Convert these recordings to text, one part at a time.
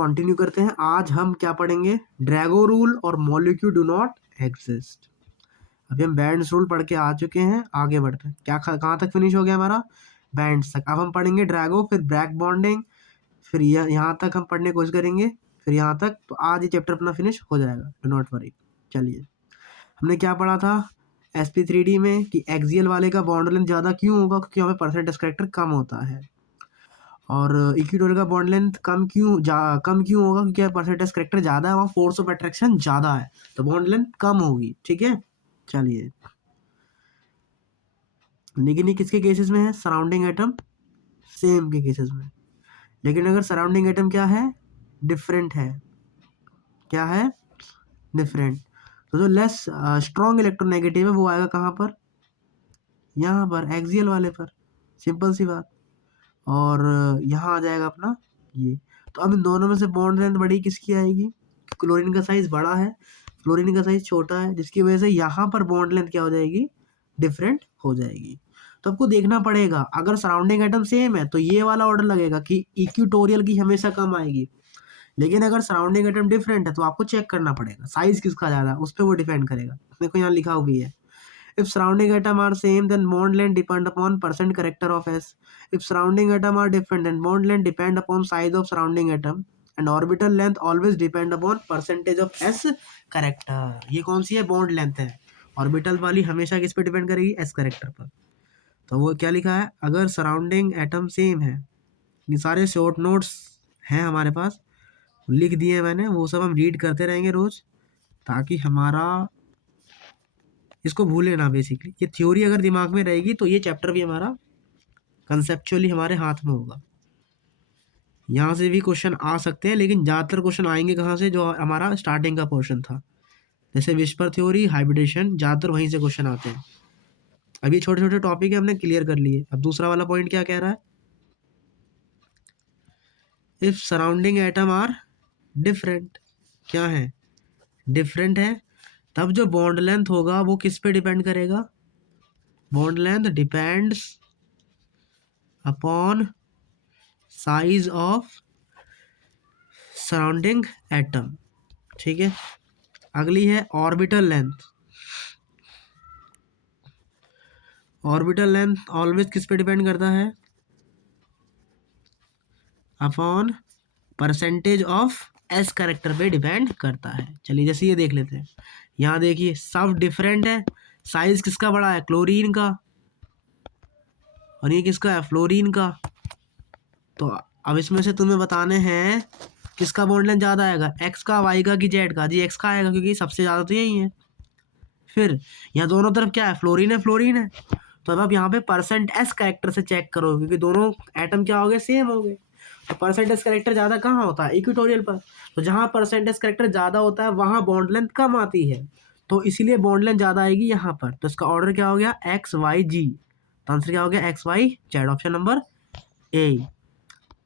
Continue करते हैं। आज हम क्या पढ़ेंगे, ड्रैगो रूल और मॉलिक्यूल डू नॉट एग्जिस्ट। अभी हम बैंड्स रूल पढ़ के आ चुके हैं, आगे बढ़ते हैं। क्या कहाँ तक फिनिश हो गया हमारा, बैंड्स तक। अब हम पढ़ेंगे ड्रैगो, फिर ब्रैक बॉन्डिंग, फिर यहाँ तक हम पढ़ने की कोशिश करेंगे, फिर यहाँ तक। तो आज ये चैप्टर अपना फिनिश हो जाएगा, डू नॉट वरी। चलिए, हमने क्या पढ़ा था sp3d में कि एक्सियल वाले का बॉन्ड लेंथ ज़्यादा क्यों होगा, क्योंकि वहाँ पे परसेंटेज कैरेक्टर कम होता है। और इक्विटोरियल का बॉन्ड लेंथ कम क्यों होगा, क्योंकि परसेंटेज कैरेक्टर ज़्यादा है, वहाँ फोर्स ऑफ अट्रैक्शन ज़्यादा है, तो बॉन्ड लेंथ कम होगी। ठीक है, चलिए। लेकिन ये किसके केसेस में है, सराउंडिंग एटम सेम के केसेस में। लेकिन अगर सराउंडिंग एटम क्या है, डिफरेंट है, क्या है, डिफरेंट, तो जो लेस स्ट्रॉन्ग इलेक्ट्रोनेगेटिव है वो आएगा कहाँ पर, यहाँ पर, एक्सियल वाले पर। सिंपल सी बात। और यहाँ आ जाएगा अपना ये। तो अब इन दोनों में से बॉन्ड लेंथ बड़ी किसकी आएगी, क्लोरीन का साइज बड़ा है, फ्लोरीन का साइज छोटा है, जिसकी वजह से यहाँ पर बॉन्ड लेंथ क्या हो जाएगी, डिफरेंट हो जाएगी। तो आपको देखना पड़ेगा, अगर सराउंडिंग एटम सेम है तो ये वाला ऑर्डर लगेगा कि इक्विटोरियल की हमेशा कम आएगी। लेकिन अगर सराउंडिंग एटम डिफरेंट है तो आपको चेक करना पड़ेगा साइज किसका ज़्यादा है, उस पर वो डिपेंड करेगा। देखो यहाँ लिखा हुआ भी है, if surrounding atom are same then bond length depend upon percent character of S. If surrounding atom are different then bond length depend upon size of surrounding atom and orbital length always depend upon percentage of S character. ये कौन सी है, bond length है। Orbital वाली हमेशा किस पे depend करेगी, S character पर। तो वो क्या लिखा है, अगर सराउंडिंग एटम सेम है, ये सारे शॉर्ट नोट्स हैं हमारे पास, लिख दिए मैंने, वो सब हम रीड करते रहेंगे रोज, ताकि हमारा इसको भूले ना। बेसिकली ये थ्योरी अगर दिमाग में रहेगी तो ये चैप्टर भी हमारा कंसेप्चुअली हमारे हाथ में होगा। यहाँ से भी क्वेश्चन आ सकते हैं, लेकिन ज़्यादातर क्वेश्चन आएंगे कहाँ से, जो हमारा स्टार्टिंग का पोर्शन था, जैसे विस्पर थ्योरी, हाइब्रिडेशन, ज़्यादातर वहीं से क्वेश्चन आते हैं। अब ये छोटे छोटे टॉपिक हमने क्लियर कर लिए। अब दूसरा वाला पॉइंट क्या कह रहा है, if surrounding atom are different, क्या है, डिफरेंट है, तब जो बॉन्ड लेंथ होगा वो किस पे डिपेंड करेगा, bond length depends upon size of surrounding atom. ठीक है, अगली है orbital length. Orbital length always किस पे डिपेंड करता है, upon percentage of S character पे डिपेंड करता है। चलिए जैसे ये देख लेते हैं, यहाँ देखिए सब डिफरेंट है, साइज किसका बड़ा है, क्लोरीन का, और ये किसका है, फ्लोरीन का। तो अब इसमें से तुम्हें बताने हैं किसका बॉन्ड लेंथ ज़्यादा आएगा, एक्स का, वाई का कि जेड का। जी एक्स का आएगा, क्योंकि सबसे ज़्यादा तो यही है। फिर यहाँ दोनों तरफ क्या है, फ्लोरीन है, फ्लोरीन है। तो अब आप यहाँ पे परसेंट एस कैरेक्टर से चेक करो, क्योंकि दोनों एटम क्या हो गए, सेम हो गए। तो परसेंट एस कैरेक्टर ज़्यादा कहाँ होता है, इक्विटोरियल पर। तो जहाँ परसेंट एस कैरेक्टर ज़्यादा होता है वहाँ बॉन्ड लेंथ कम आती है, तो इसीलिए बॉन्ड लेंथ ज़्यादा आएगी यहाँ पर। तो इसका ऑर्डर क्या हो गया, एक्स वाई जी। तो आंसर क्या हो गया, X Y Z, option number A.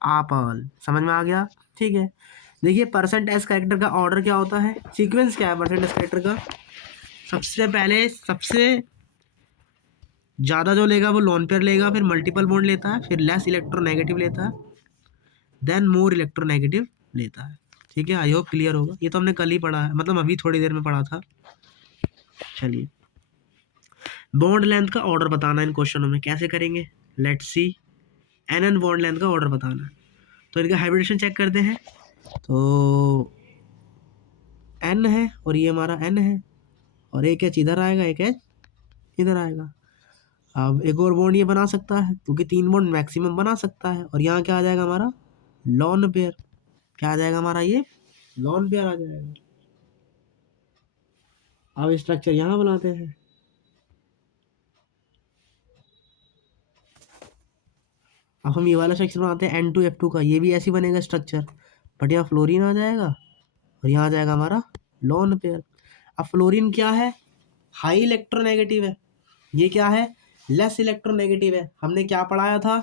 आपल समझ में आ गया, ठीक है। देखिए परसेंट एस कैरेक्टर का ऑर्डर क्या होता है, सीक्वेंस क्या है परसेंट एस कैरेक्टर का, सबसे पहले सबसे ज़्यादा जो लेगा वो लोन पेयर लेगा, फिर मल्टीपल बॉन्ड लेता है, फिर लेस इलेक्ट्रोनेगेटिव लेता है, देन मोर इलेक्ट्रोनेगेटिव लेता है। ठीक है, आई होप क्लियर होगा। ये तो हमने कल ही पढ़ा है, मतलब अभी थोड़ी देर में पढ़ा था। चलिए, बॉन्ड लेंथ का ऑर्डर बताना इन क्वेश्चनों में कैसे करेंगे, let's see. N bond length का ऑर्डर बताना है, तो इनका हाइब्रिडेशन चेक करते हैं। तो एन है और ये हमारा एन है, और एक एच इधर आएगा, एक एच इधर आएगा। अब एक और बॉन्ड ये बना सकता है, क्योंकि 3 बॉन्ड मैक्सिमम बना सकता है। और यहाँ क्या आ जाएगा हमारा, लॉन पेयर। क्या आ जाएगा हमारा, ये लॉन पेयर आ जाएगा। अब स्ट्रक्चर यहाँ बनाते हैं। अब हम ये वाला स्ट्रक्चर बनाते हैं N2F2 का, ये भी ऐसे बनेगा स्ट्रक्चर, बट यहाँ फ्लोरीन आ जाएगा और यहाँ आ जाएगा हमारा लॉन पेयर। अब फ्लोरीन क्या है, हाई इलेक्ट्रोनेगेटिव है, ये क्या है, लेस इलेक्ट्रोनेगेटिव है। हमने क्या पढ़ाया था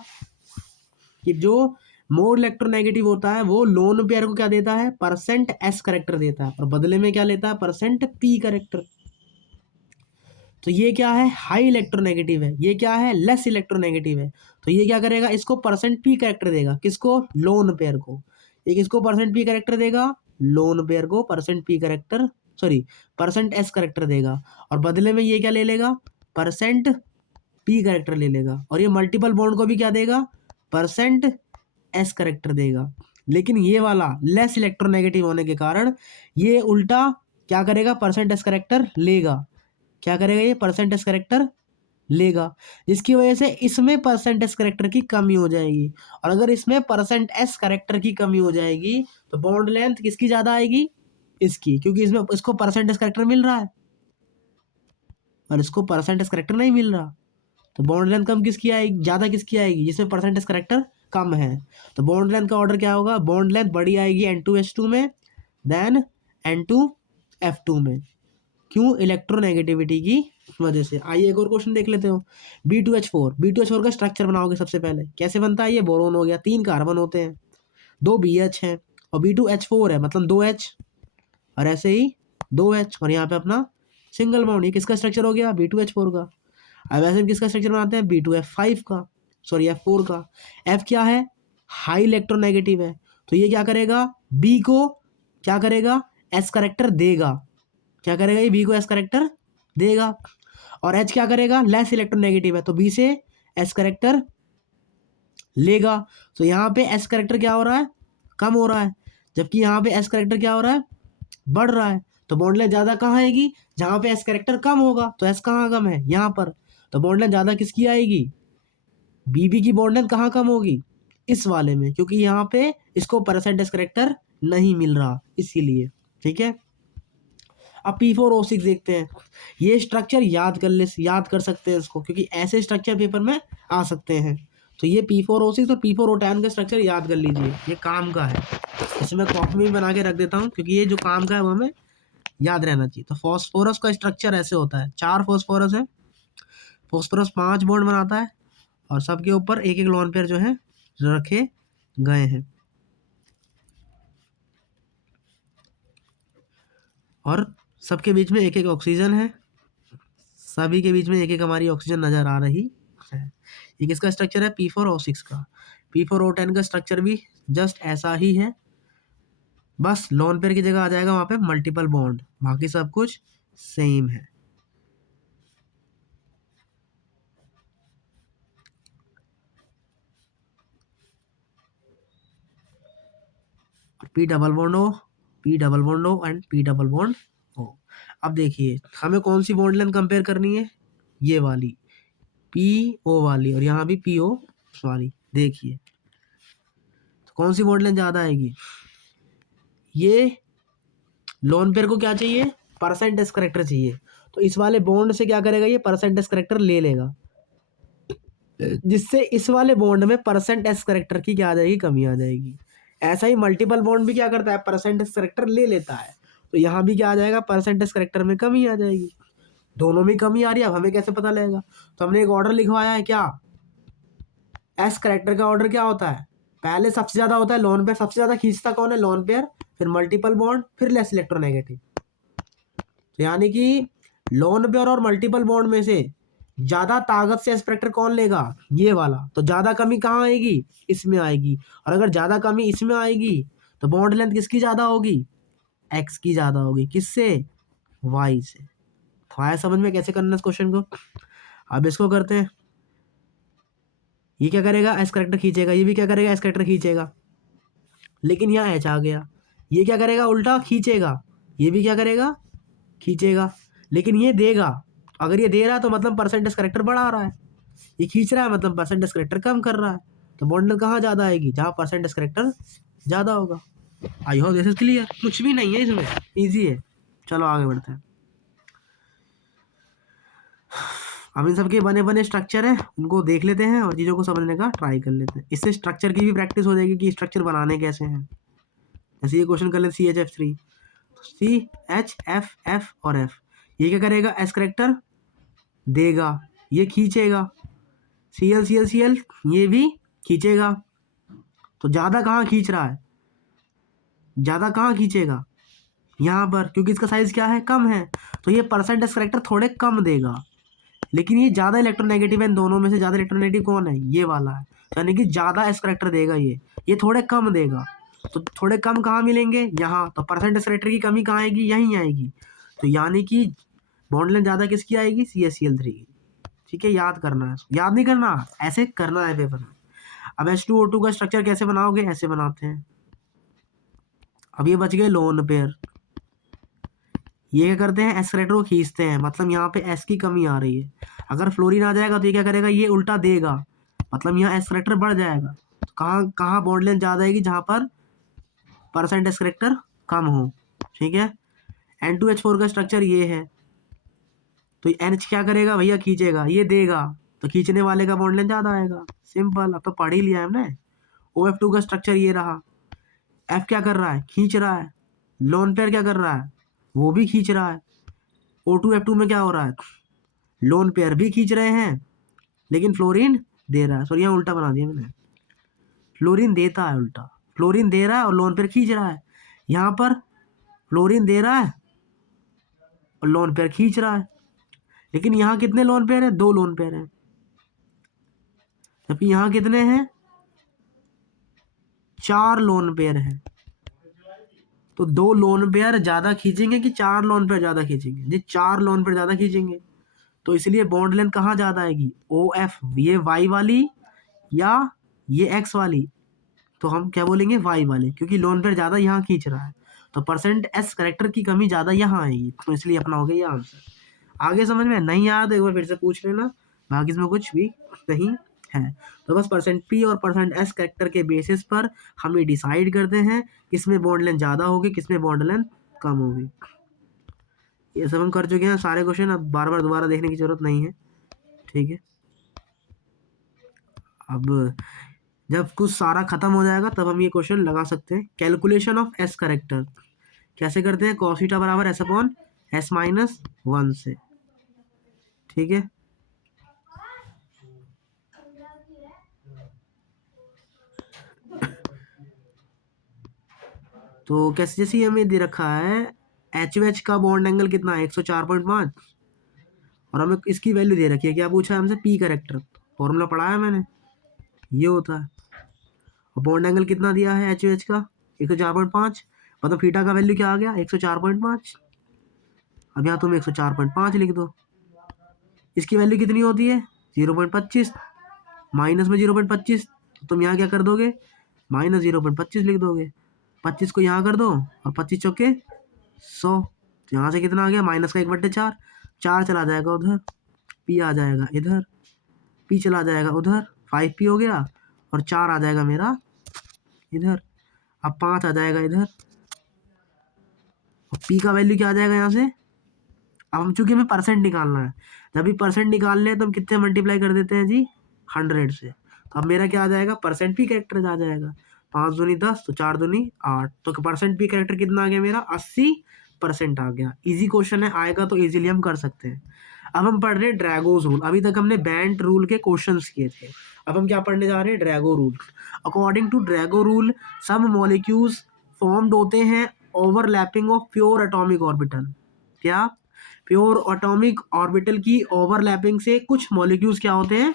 कि जो मोर इलेक्ट्रोनेगेटिव होता है वो लोन पेयर को क्या देता है, परसेंट एस करेक्टर देता है, और बदले में क्या लेता है, परसेंट पी करेक्टर। तो ये क्या है, हाई इलेक्ट्रोनेगेटिव है, ये क्या है, लेस इलेक्ट्रोनेगेटिव है। तो ये क्या करेगा, इसको परसेंट पी करेक्टर देगा, किसको, लोन पेयर को। एक इसको परसेंट पी करेक्टर देगा, लोन पेयर को percent P character, sorry percent S character देगा, और बदले में ये क्या ले लेगा, परसेंट पी करेक्टर ले लेगा, और ये मल्टीपल बॉन्ड को भी क्या देगा, परसेंट एस करेक्टर देगा। लेकिन ये वाला लेस इलेक्ट्रोनेगेटिव होने के कारण ये उल्टा क्या करेगा, परसेंट एस करेक्टर लेगा। क्या करेगा ये, परसेंट एस करेक्टर लेगा, जिसकी वजह से इसमें परसेंट एस करेक्टर की कमी हो जाएगी। और अगर इसमें परसेंट एस करेक्टर की कमी हो जाएगी तो बॉन्ड लेंथ किसकी ज्यादा आएगी, इसकी, क्योंकि इसमें इसको परसेंट एस करेक्टर मिल रहा है और इसको परसेंट एस करेक्टर नहीं मिल रहा, तो बॉन्ड लेंथ कम किसकी आएगी, ज्यादा किसकी आएगी, जिसमें परसेंट एस करेक्टर कम है। तो बॉन्ड लेंथ का ऑर्डर क्या होगा, बॉन्ड लेंथ बड़ी आएगी N2H2 में देन N2F2 में। क्यों, इलेक्ट्रोनेगेटिविटी की वजह से। आइए एक और क्वेश्चन देख लेते हो। B2H4 का स्ट्रक्चर बनाओगे सबसे पहले, कैसे बनता है, ये बोरोन हो गया, 3 कार्बन होते हैं, 2 BH हैं और B2H4 है मतलब 2H, और ऐसे ही 2H, और यहाँ पे अपना सिंगल बॉन्ड। ये किसका स्ट्रक्चर हो गया, B2H4 का। अब ऐसे में किसका स्ट्रक्चर बनाते हैं, B2F5 का, सॉरी F4 का। F क्या है, हाई इलेक्ट्रोनेगेटिव है, तो ये क्या करेगा, B को क्या करेगा, एस करेक्टर देगा। क्या करेगा ये, B को एस करेक्टर देगा। और H क्या करेगा, लेस इलेक्ट्रोनेगेटिव है, तो B से एस करेक्टर लेगा। तो यहाँ पे एस करेक्टर क्या हो रहा है, कम हो रहा है, जबकि यहाँ पे एस करेक्टर क्या हो रहा है, बढ़ रहा है। तो बॉन्ड लेंथ ज्यादा कहाँ आएगी, जहाँ पे एस करेक्टर कम होगा, तो एस कहाँ कम है, यहाँ पर। तो बॉन्ड लेंथ ज्यादा किसकी आएगी, बीबी की बॉन्ड लेंथ कहाँ कम होगी, इस वाले में, क्योंकि यहाँ पे इसको परसेंट एस करेक्टर नहीं मिल रहा, इसीलिए। ठीक है, अब P4O6 देखते हैं। ये स्ट्रक्चर याद कर सकते हैं इसको, क्योंकि ऐसे स्ट्रक्चर पेपर में आ सकते हैं। तो ये P4O6 और P4O10 का स्ट्रक्चर याद कर लीजिए, ये काम का है। इसे मैं कॉपी में भी बना के रख देता हूँ, क्योंकि ये जो काम का है वो हमें याद रहना चाहिए। तो फॉस्फोरस का स्ट्रक्चर ऐसे होता है, 4 फॉस्फोरस है, फॉस्फोरस 5 बॉन्ड बनाता है, और सबके ऊपर एक एक लोन पेयर जो है रखे गए हैं, और सबके बीच में एक एक ऑक्सीजन है, सभी के बीच में एक एक हमारी ऑक्सीजन नजर आ रही है। ये किसका स्ट्रक्चर है, P4O6 का। P4O10 का स्ट्रक्चर भी जस्ट ऐसा ही है, बस लोन पेयर की जगह आ जाएगा वहां पे मल्टीपल बॉन्ड, बाकी सब कुछ सेम है। P double bond O, P double bond O and P double bond O। अब देखिए हमें कौन सी बॉन्ड लेंथ कंपेयर करनी है, ये वाली PO वाली, और यहाँ भी PO वाली। देखिए तो कौन सी बॉन्ड लेंथ ज्यादा आएगी, ये लोन पेयर को क्या चाहिए, परसेंट एस करेक्टर चाहिए, तो इस वाले बॉन्ड से क्या करेगा, ये परसेंट एस करेक्टर ले लेगा, जिससे इस वाले बॉन्ड में परसेंट एस करेक्टर की क्या आ जाएगी, कमी आ जाएगी। ऐसा ही मल्टीपल बॉन्ड भी क्या करता है, परसेंट एस करेक्टर ले लेता है, तो यहाँ भी क्या आ जाएगा, परसेंट एस करेक्टर में कमी आ जाएगी। दोनों में कमी आ रही है, अब हमें कैसे पता लगेगा, तो हमने एक ऑर्डर लिखवाया है, क्या, एस करेक्टर का ऑर्डर क्या होता है, पहले सबसे ज्यादा होता है लोन पेयर, सबसे ज्यादा खींचता कौन है, लोन पेयर, फिर मल्टीपल बॉन्ड, फिर लेस इलेक्ट्रोनेगेटिव। तो यानी कि लोन पेयर और मल्टीपल बॉन्ड में से ज्यादा ताकत से एस करेक्टर कौन लेगा, ये वाला। तो ज्यादा कमी कहाँ आएगी, इसमें आएगी, और अगर ज्यादा कमी इसमें आएगी तो बॉन्ड लेंथ किसकी ज्यादा होगी, एक्स की ज्यादा होगी, किससे, वाई से। तो आया समझ में कैसे करना इस क्वेश्चन को। अब इसको करते हैं, ये क्या करेगा, एस करेक्टर खींचेगा, ये भी क्या करेगा, एस करेक्टर खींचेगा, लेकिन यहाँ एच आ गया, ये क्या करेगा, उल्टा खींचेगा, ये भी क्या करेगा, खींचेगा, लेकिन ये देगा। अगर ये दे रहा है तो मतलब परसेंटेज करेक्टर बढ़ा रहा है, ये खींच रहा है मतलब परसेंटेज करेक्टर कम कर रहा है, तो बॉन्ड कहाँ ज़्यादा आएगी, जहाँ परसेंटेज करेक्टर ज़्यादा होगा। I hope this is clear, कुछ भी नहीं है इसमें, इजी है। चलो आगे बढ़ते हैं। अब इन सबके बने बने स्ट्रक्चर है, उनको देख लेते हैं और चीज़ों को समझने का ट्राई कर लेते हैं। इससे स्ट्रक्चर की भी प्रैक्टिस हो जाएगी कि स्ट्रक्चर बनाने कैसे हैं। जैसे ये क्वेश्चन कर लेते CHF3, CHF, F और F, ये क्या करेगा, एस करेक्टर देगा, ये खींचेगा, Cl, ये भी खींचेगा। तो ज़्यादा कहाँ खींच रहा है, ज़्यादा कहाँ खींचेगा, यहाँ पर, क्योंकि इसका साइज क्या है, कम है, तो ये परसेंट एस करेक्टर थोड़े कम देगा। लेकिन ये ज़्यादा इलेक्ट्रोनेगेटिव है, इन दोनों में से ज़्यादा इलेक्ट्रोनेगेटिव कौन है, ये वाला है, यानी कि ज़्यादा एस करेक्टर देगा, ये थोड़े कम देगा। तो थोड़े कम कहाँ मिलेंगे, यहाँ। तो परसेंट एस करेक्टर की कमी कहाँ आएगी, यहीं आएगी। तो यानी कि बॉन्ड लेंथ ज़्यादा किसकी आएगी, CaCl3 की। ठीक है, याद करना है, याद नहीं करना, ऐसे करना है पेपर में। अब H2O2 का स्ट्रक्चर कैसे बनाओगे, ऐसे बनाते हैं। अब ये बच गए लोन पेयर। ये क्या करते हैं, एस करेक्टर को खींचते हैं, मतलब यहाँ पे एस की कमी आ रही है। अगर फ्लोरीन आ जाएगा तो ये क्या करेगा, ये उल्टा देगा, मतलब यहाँ एस करेक्टर बढ़ जाएगा। तो कहाँ कहाँ बॉन्ड लेंथ ज़्यादा आएगी, जहाँ पर परसेंट एस करेक्टर कम हो। ठीक है, N2H4 का स्ट्रक्चर ये है। तो NH क्या करेगा भैया, खींचेगा, ये देगा, तो खींचने वाले का बॉन्ड लेंथ ज़्यादा आएगा। सिंपल, अब तो पढ़ ही लिया है हमने। OF2 का स्ट्रक्चर ये रहा। F क्या कर रहा है, खींच रहा है। लोन पेयर क्या कर रहा है, वो भी खींच रहा है। O2F2 में क्या हो रहा है, लोन पेयर भी खींच रहे हैं, लेकिन फ्लोरीन दे रहा है। सॉरी, यहाँ उल्टा बना दिया मैंने, फ्लोरीन देता है उल्टा। फ्लोरीन दे रहा है और लोन पेयर खींच रहा है। यहाँ पर फ्लोरीन दे रहा है और लोन पेयर खींच रहा है। लेकिन यहाँ कितने लोन पेयर है, 2 लोन पेयर हैं, जबकि यहाँ कितने हैं, 4 लोन पेयर हैं। तो 2 लोन पेयर ज्यादा खींचेंगे कि 4 लोन पेयर ज्यादा खींचेंगे, जी 4 लोन पेयर ज्यादा खींचेंगे। तो इसलिए बॉन्ड लेंथ कहाँ ज्यादा आएगी, OF, ये Y वाली या ये X वाली। तो हम क्या बोलेंगे, Y वाले, क्योंकि लोन पेयर ज्यादा यहाँ खींच रहा है। तो परसेंट एस करेक्टर की कमी ज्यादा यहाँ आएगी, तो इसलिए अपना हो गया ये आंसर। आगे समझ में नहीं याद, एक बार फिर से पूछ लेना, बाकी इसमें कुछ भी नहीं है। तो बस परसेंट पी और परसेंट एस करेक्टर के बेसिस पर हम ये डिसाइड करते हैं किसमें बॉन्ड लेंथ ज़्यादा होगी, किसमें बॉन्ड लेंथ कम होगी। ये सब हम कर चुके हैं सारे क्वेश्चन, अब बार बार दोबारा देखने की जरूरत नहीं है। ठीक है, अब जब कुछ सारा खत्म हो जाएगा तब हम ये क्वेश्चन लगा सकते हैं। कैलकुलेशन ऑफ एस करेक्टर कैसे करते हैं, cos थीटा बराबर S अपॉन S-1 से। ठीक है, तो कैसे, जैसे हमें दे रखा है HOH का बॉन्ड एंगल कितना है, 104.5, और हमें इसकी वैल्यू दे रखी है, क्या पूछा है हमसे, पी करेक्टर। फॉर्मूला पढ़ाया मैंने, ये होता है। और बॉन्ड एंगल कितना दिया है HOH का, 104.5, मतलब थीटा का वैल्यू क्या आ गया, 104.5। अब यहाँ तुम 104.5 लिख दो। इसकी वैल्यू कितनी होती है, 0.25, माइनस में 0.25, तो तुम यहाँ क्या कर दोगे, माइनस 0.25 लिख दोगे। 25 को यहाँ कर दो और 25 चौके 100। तो यहाँ से कितना आ गया, माइनस का 1/4, 4 चला जाएगा उधर, पी आ जाएगा इधर, पी चला जाएगा उधर, 5p हो गया, और 4 आ जाएगा मेरा इधर। अब 5 आ जाएगा इधर, और पी का वैल्यू क्या आ जाएगा यहाँ से। अब हम चूंकि हमें परसेंट निकालना है, जब भी परसेंट निकालने हैं तो हम कितने मल्टीप्लाई कर देते हैं जी, 100 से। तो अब मेरा क्या आ जाएगा, परसेंट पी कैरेक्टर आ जाएगा। 5 दूनी 10, तो 4 दूनी 8, तो परसेंट पी कैरेक्टर कितना आ गया मेरा, 80% आ गया। इजी क्वेश्चन है, आएगा तो इजीली हम कर सकते हैं। अब हम पढ़ रहे हैं ड्रैगोज रूल। अभी तक हमने बैंड रूल के क्वेश्चंस किए थे, अब हम क्या पढ़ने जा रहे हैं, Drago rule. According to Drago rule some molecules formed होते हैं overlapping of pure atomic orbital. क्या, प्योर एटॉमिक ऑर्बिटल की ओवरलैपिंग से कुछ मॉलिक्यूल्स क्या होते हैं,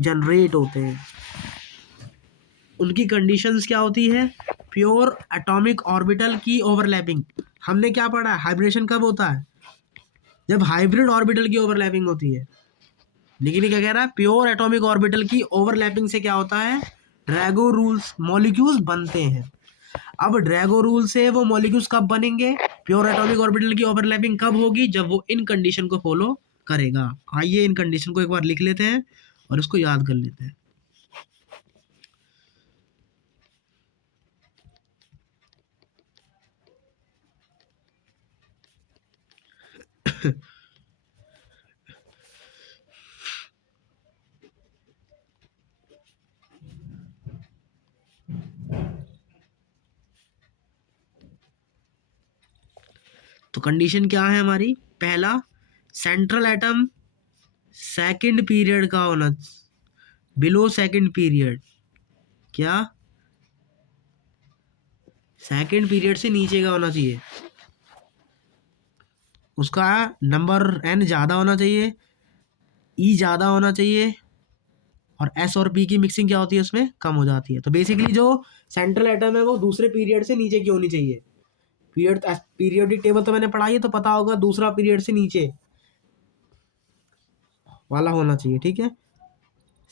जनरेट होते हैं। उनकी कंडीशंस क्या होती है, प्योर एटॉमिक ऑर्बिटल की ओवरलैपिंग। हमने क्या पढ़ा है, हाइब्रिडेशन कब होता है, जब हाइब्रिड ऑर्बिटल की ओवरलैपिंग होती है। लेकिन ये क्या कह रहा है, प्योर एटॉमिक ऑर्बिटल की ओवरलैपिंग से क्या होता है, ड्रैगो रूल्स मॉलिक्यूल्स बनते हैं। अब ड्रैगो रूल से वो मॉलिक्यूल्स कब बनेंगे, प्योर एटॉमिक ऑर्बिटल की ओवरलैपिंग कब होगी, जब वो इन कंडीशन को फॉलो करेगा। आइए इन कंडीशन को एक बार लिख लेते हैं और इसको याद कर लेते हैं। तो कंडीशन क्या है हमारी, पहला, सेंट्रल एटम सेकंड पीरियड का होना, बिलो सेकंड पीरियड, क्या, सेकंड पीरियड से नीचे का होना चाहिए, उसका नंबर n ज़्यादा होना चाहिए, ई ज़्यादा होना चाहिए, और एस और पी की मिक्सिंग क्या होती है उसमें कम हो जाती है। तो बेसिकली जो सेंट्रल एटम है वो दूसरे पीरियड से नीचे की होनी चाहिए। पीरियोडिक टेबल तो मैंने पढ़ाई है, तो पता होगा दूसरा पीरियड से नीचे वाला होना चाहिए, ठीक है।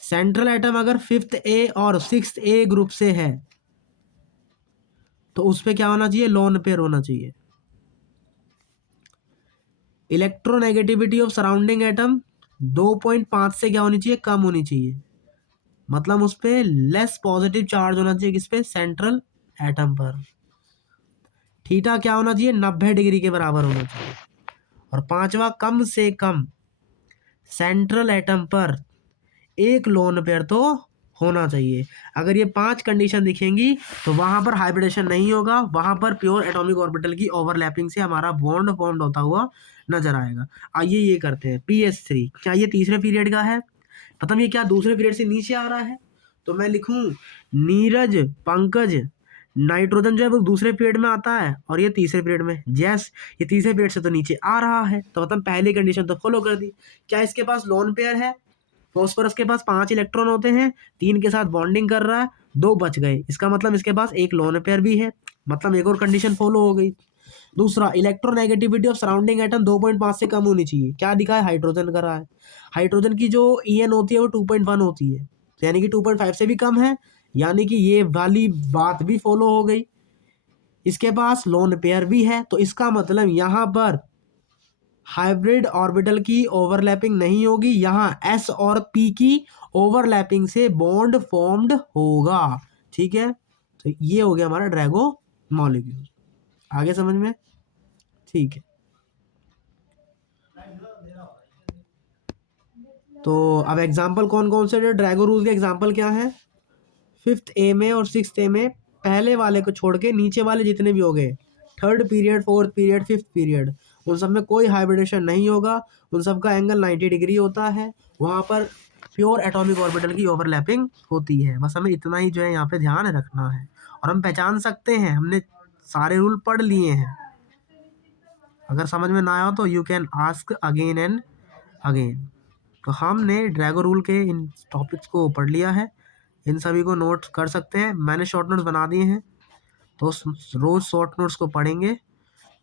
सेंट्रल एटम अगर 5th ए और 6th ए ग्रुप से है तो उस पे क्या होना चाहिए, लोन पेयर होना चाहिए। इलेक्ट्रोनेगेटिविटी ऑफ सराउंडिंग एटम 2.5 से क्या होनी चाहिए, कम होनी चाहिए। मतलब उस पे लेस पॉजिटिव चार्ज होना चाहिए, किस पे, सेंट्रल एटम पर। थीटा क्या होना चाहिए, 90 डिग्री के बराबर होना चाहिए। और पांचवा, कम से कम सेंट्रल एटम पर एक लोन पेयर तो होना चाहिए। अगर ये 5 कंडीशन दिखेंगी तो वहां पर हाइब्रिडेशन नहीं होगा, वहां पर प्योर एटॉमिक ऑर्बिटल की ओवरलैपिंग से हमारा बॉन्ड फॉर्म्ड होता हुआ नजर आएगा। आइए ये करते हैं, PS3 क्या ये तीसरे पीरियड का है, मतलब ये क्या दूसरे पीरियड से नीचे आ रहा है। तो मैं लिखूं नीरज पंकज, नाइट्रोजन जो है वो दूसरे पीरियड में आता है और ये तीसरे पीरियड में। यस, ये तीसरे पीरियड से तो नीचे आ रहा है, तो मतलब पहली कंडीशन तो फॉलो कर दी। क्या इसके पास लोन पेयर है, फॉस्फोरस के पास 5 इलेक्ट्रॉन होते हैं, 3 के साथ बॉन्डिंग कर रहा है, 2 बच गए, इसका मतलब इसके पास एक लोन पेयर भी है, मतलब एक और कंडीशन फॉलो हो गई। दूसरा, इलेक्ट्रोनेगेटिविटी ऑफ सराउंडिंग एटम 2.5 से कम होनी चाहिए। क्या दिखा है, हाइड्रोजन का रहा है। हाइड्रोजन की जो EN होती है वो 2.1 होती है, तो यानी कि 2.5 से भी कम है, यानी कि ये वाली बात भी फॉलो हो गई। इसके पास लोन पेयर भी है, तो इसका मतलब यहाँ पर हाइब्रिड ऑर्बिटल की ओवरलैपिंग नहीं होगी, यहाँ S और P की ओवरलैपिंग से बॉन्ड फॉर्म्ड होगा, ठीक है। तो ये हो गया हमारा ड्रैगो मॉलिक्यूल, आगे समझ में, ठीक है। तो अब एग्जाम्पल कौन कौन से, ड्रैगो रूल के एग्जाम्पल क्या है, 5th ए में और 6th ए में, पहले वाले को छोड़ के नीचे वाले जितने भी हो गए, 3rd period, 4th period, 5th period, उन सब में कोई हाइब्रिडेशन नहीं होगा, उन सब का एंगल 90 डिग्री होता है, वहाँ पर प्योर एटॉमिक ऑर्बिटल की ओवरलैपिंग होती है। बस हमें इतना ही जो है यहाँ पे ध्यान रखना है, और हम पहचान सकते हैं, हमने सारे रूल पढ़ लिए हैं। अगर समझ में ना आया हो तो you can ask again and again. तो हमने ड्रैगो रूल के इन टॉपिक्स को पढ़ लिया है, इन सभी को नोट कर सकते हैं, मैंने शॉर्ट नोट्स बना दिए हैं, तो रोज़ शॉर्ट नोट्स को पढ़ेंगे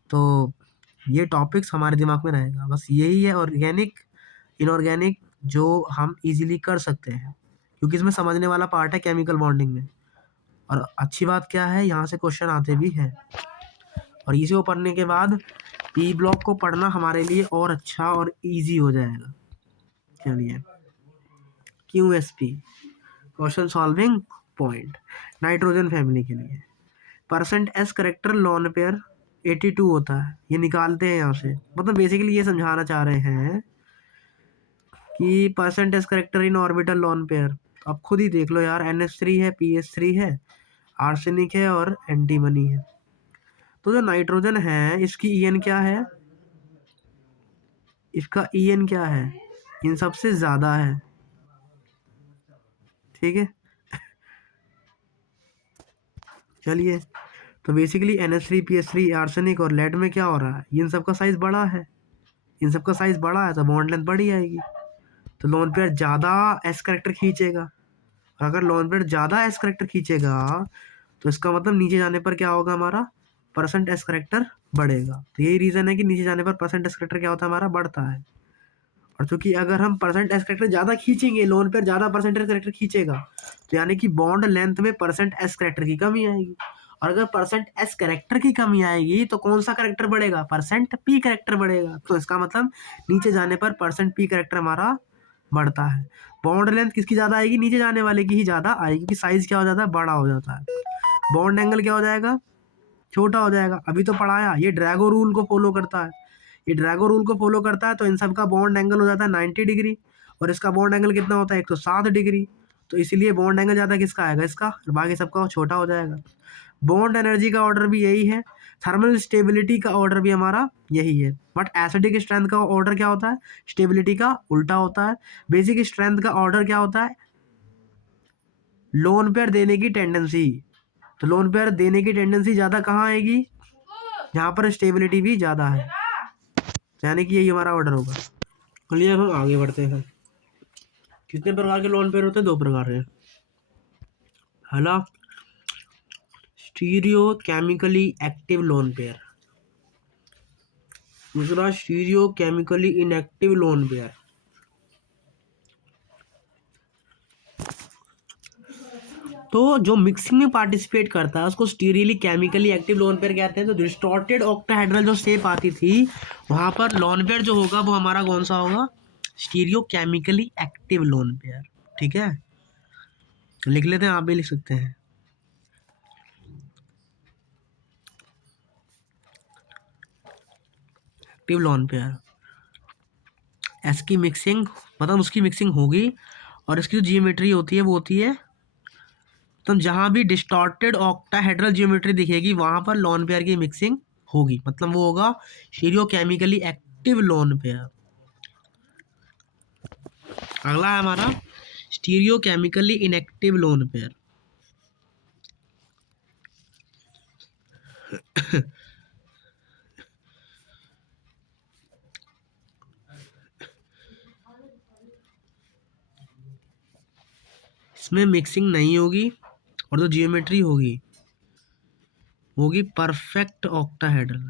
तो ये टॉपिक्स हमारे दिमाग में रहेगा। बस यही है ऑर्गेनिक इनऑर्गेनिक जो हम इजीली कर सकते हैं, क्योंकि इसमें समझने वाला पार्ट है केमिकल बॉन्डिंग में। और अच्छी बात क्या है, यहाँ से क्वेश्चन आते भी हैं, और इसी को पढ़ने के बाद P ब्लॉक को पढ़ना हमारे लिए और अच्छा और इजी हो जाएगा। चलिए, QSP, question solving point, nitrogen family के लिए %S करेक्टर लॉन पेयर 82 होता है, ये निकालते हैं यहाँ से। मतलब बेसिकली ये समझाना चाह रहे हैं कि %S character in orbital lone pair, अब खुद ही देख लो यार, NH3 है, PS3 है, आर्सेनिक है और एंटीमनी है। तो जो नाइट्रोजन है इसकी EN क्या है, इसका EN क्या है, इन सबसे ज़्यादा है, ठीक है। चलिए, तो बेसिकली NH3, PS3, आर्सेनिक और लेड में क्या हो रहा है, इन सब का साइज बड़ा है, इन सब का साइज बड़ा है तो बॉन्ड लेंथ बड़ी आएगी, तो लोन पेयर ज़्यादा S करेक्टर खींचेगा। और अगर लोन पेयर ज़्यादा S करेक्टर खींचेगा तो इसका मतलब नीचे जाने पर क्या होगा, हमारा %S करेक्टर बढ़ेगा। तो यही रीज़न है कि नीचे जाने पर %S करेक्टर क्या होता है, हमारा बढ़ता है। और चूंकि अगर हम %S करेक्टर ज़्यादा खींचेंगे, लोन पेयर ज़्यादा %S करेक्टर खींचेगा, तो यानी कि बॉन्ड लेंथ में %S करेक्टर की कमी आएगी। और अगर %S करेक्टर की कमी आएगी तो कौन सा करेक्टर बढ़ेगा, %P करेक्टर बढ़ेगा। तो इसका मतलब नीचे जाने पर %P करेक्टर हमारा बढ़ता है। बॉन्ड लेंथ किसकी ज़्यादा आएगी, नीचे जाने वाले की ही ज़्यादा आएगी, क्योंकि साइज क्या हो जाता है, बड़ा हो जाता है। बॉन्ड एंगल क्या हो जाएगा, छोटा हो जाएगा। अभी तो पढ़ाया, ये ड्रैगो रूल को फॉलो करता है, ये ड्रैगो रूल को फॉलो करता है, तो इन सब का बॉन्ड एंगल हो जाता है 90 डिग्री, और इसका बॉन्ड एंगल कितना होता है, 107 डिग्री। तो इसीलिए बॉन्ड एंगल ज़्यादा किसका आएगा, इसका, और बाकी सबका छोटा हो जाएगा। बॉन्ड एनर्जी का ऑर्डर भी यही है, थर्मल स्टेबिलिटी का ऑर्डर भी हमारा यही है, बट एसिडिक स्ट्रेंथ का ऑर्डर क्या होता है, स्टेबिलिटी का उल्टा होता है। बेसिक स्ट्रेंथ का ऑर्डर क्या होता है, लोन पेयर देने की टेंडेंसी, तो लोन पेयर देने की टेंडेंसी ज़्यादा कहाँ आएगी, जहाँ पर स्टेबिलिटी भी ज़्यादा है, यानी कि यही हमारा ऑर्डर होगा। चलिए अब हम आगे बढ़ते हैं। कितने प्रकार के लोन पेयर होते हैं? 2 प्रकार के। पहला stereo chemically active lone pair, दूसरा stereo chemically inactive lone pair. तो जो मिक्सिंग में पार्टिसिपेट करता है उसको sterically chemically active lone pair कहते हैं। तो डिस्टॉर्टेड ऑक्टाहेड्रल जो शेप आती थी वहां पर लोन पेयर जो होगा वो हमारा कौन सा होगा? Stereo chemically active lone pair. ठीक है, लिख लेते हैं, आप भी लिख सकते हैं। एक्टिव लोन पेयर, एस की मिक्सिंग मतलब उसकी मिक्सिंग होगी और इसकी जो जियोमेट्री होती है वो होती है, तो जहां भी डिस्टॉर्टेड ऑक्टाहेड्रल जियोमेट्री दिखेगी वहां पर लोन पेयर की मिक्सिंग होगी, मतलब वो होगा stereo chemically active lone pair. अगला है हमारा stereo chemically inactive lone pair. इसमें मिक्सिंग नहीं होगी और जो जियोमेट्री होगी होगी परफेक्ट ऑक्टाहेड्रल।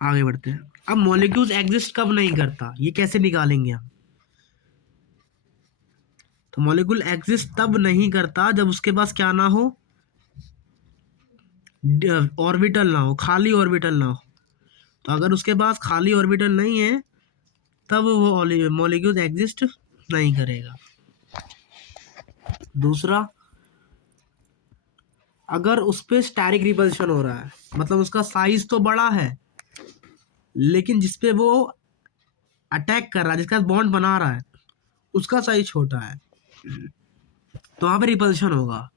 आगे बढ़ते हैं। अब मॉलिक्यूल्स एग्जिस्ट कब नहीं करता, ये कैसे निकालेंगे हम? तो मॉलिक्यूल एग्जिस्ट तब नहीं करता जब उसके पास क्या ना हो, ऑर्बिटल ना हो, खाली ऑर्बिटल ना हो। तो अगर उसके पास खाली ऑर्बिटल नहीं है तब वो मॉलिक्यूल एग्जिस्ट नहीं करेगा। दूसरा, अगर उस पर स्टैरिक रिपल्शन हो रहा है, मतलब उसका साइज तो बड़ा है लेकिन जिसपे वो अटैक कर रहा है, जिसका बॉन्ड बना रहा है उसका साइज छोटा है, तो वहां पे रिपल्शन होगा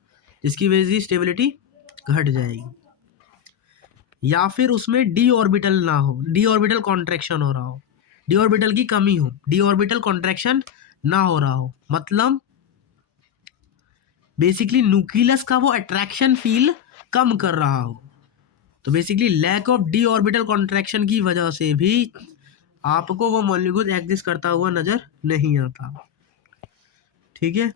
जिसकी वजह से स्टेबिलिटी घट जाएगी। या फिर उसमें डी ऑर्बिटल ना हो, डी ऑर्बिटल कॉन्ट्रैक्शन हो रहा हो, डी ऑर्बिटल की कमी हो, डी ऑर्बिटल कॉन्ट्रैक्शन ना हो रहा हो, मतलब बेसिकली न्यूक्लियस का वो अट्रैक्शन फील कम कर रहा हो। तो basically lack of D orbital contraction की वजह से भी आपको वो मॉलिक्यूल एग्जिस्ट करता हुआ नजर नहीं आता। ठीक है,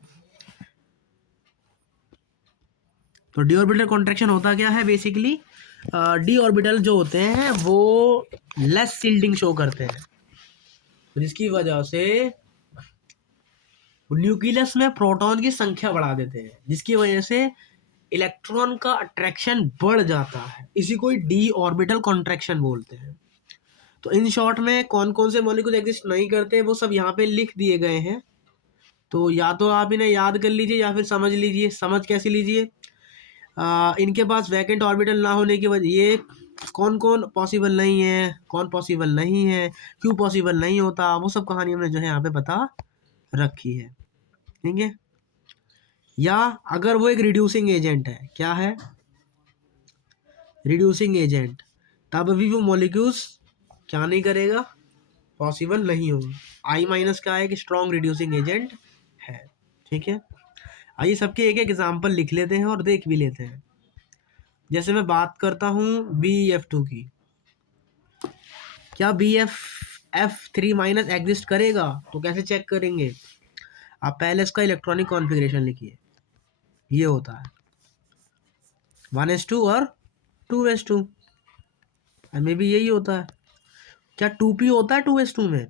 तो डी ऑर्बिटल कॉन्ट्रैक्शन होता क्या है? बेसिकली डी ऑर्बिटल जो होते हैं वो लेस शिल्डिंग शो करते हैं, जिसकी वजह से न्यूक्लियस में प्रोटॉन की संख्या बढ़ा देते हैं, जिसकी वजह से इलेक्ट्रॉन का अट्रैक्शन बढ़ जाता है। इसी को डी ऑर्बिटल कॉन्ट्रैक्शन बोलते हैं। तो इन शॉर्ट में कौन कौन से मॉलिक्यूल एग्जिस्ट नहीं करते वो सब यहाँ पे लिख दिए गए हैं। तो या तो आप इन्हें याद कर लीजिए या फिर समझ लीजिए। समझ कैसे लीजिए? इनके पास वैकेंट ऑर्बिटल ना होने की वजह, ये कौन कौन पॉसिबल नहीं है, कौन पॉसिबल नहीं है, क्यों पॉसिबल नहीं होता, वो सब कहानी हमने जो है यहाँ पे बता रखी है। ठीक है, या अगर वो एक रिड्यूसिंग एजेंट है, क्या है? रिड्यूसिंग एजेंट, तब भी वो मॉलिक्यूल्स क्या नहीं करेगा? पॉसिबल नहीं होगा। आई माइनस क्या है? कि स्ट्रॉन्ग रिड्यूसिंग एजेंट है। ठीक है, आइए सबके एक एक एग्जाम्पल लिख लेते हैं और देख भी लेते हैं। जैसे मैं बात करता हूँ BeF2 की, क्या BeF3 माइनस एग्जिस्ट करेगा? तो कैसे चेक करेंगे? आप पहले इसका इलेक्ट्रॉनिक कॉन्फ़िगरेशन लिखिए। ये होता है 1s2 और 2s2, मे भी यही होता है। क्या 2p होता है 2s2 में?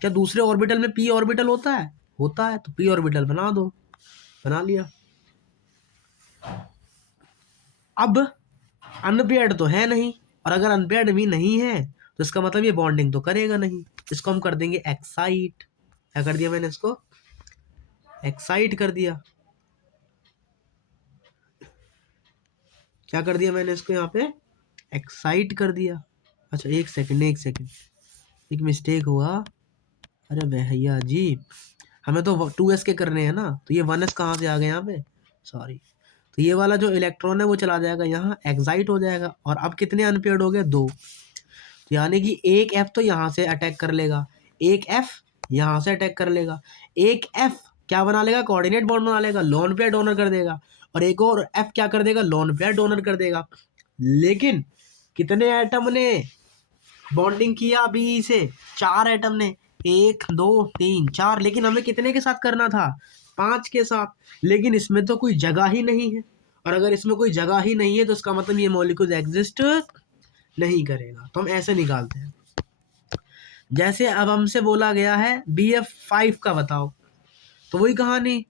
क्या दूसरे ऑर्बिटल में p ऑर्बिटल होता है? होता है, तो p ऑर्बिटल बना दो, बना लिया। अब अनपेयर्ड तो है नहीं, और अगर अनपेयर्ड भी नहीं है तो इसका मतलब ये बॉन्डिंग तो करेगा नहीं। इसको हम कर देंगे एक्साइट। क्या कर दिया मैंने? इसको एक्साइट कर दिया। क्या कर दिया मैंने? इसको यहाँ पे एक्साइट कर दिया। अच्छा एक सेकंड, एक मिस्टेक हुआ। अरे भैया जी, हमें तो 2s के करने हैं ना, तो ये 1s कहाँ से आ गए यहाँ पे? सॉरी। तो ये वाला जो इलेक्ट्रॉन है वो चला जाएगा यहाँ, एक्साइट हो जाएगा। और अब कितने अनपेयर्ड हो गए? 2। तो यानी कि एक F तो यहाँ से अटैक कर लेगा, एक F यहाँ से अटैक कर लेगा, एक F क्या बना लेगा? कोऑर्डिनेट बॉन्ड बना लेगा, लोन पेयर डोनर कर देगा, और एक और F क्या कर देगा? लोन पेयर डोनर कर देगा। लेकिन कितने एटम ने बॉन्डिंग किया बी से 4 एटम ने, 1 2 3 4, लेकिन हमें कितने के साथ करना था? 5 के साथ। लेकिन इसमें तो कोई जगह ही नहीं है, और अगर इसमें कोई जगह ही नहीं है तो इसका मतलब ये मॉलिक्यूल एग्जिस्ट नहीं करेगा। तो हम ऐसे निकालते हैं। जैसे अब हमसे बोला गया है BF5 का बताओ, तो वही कहानी,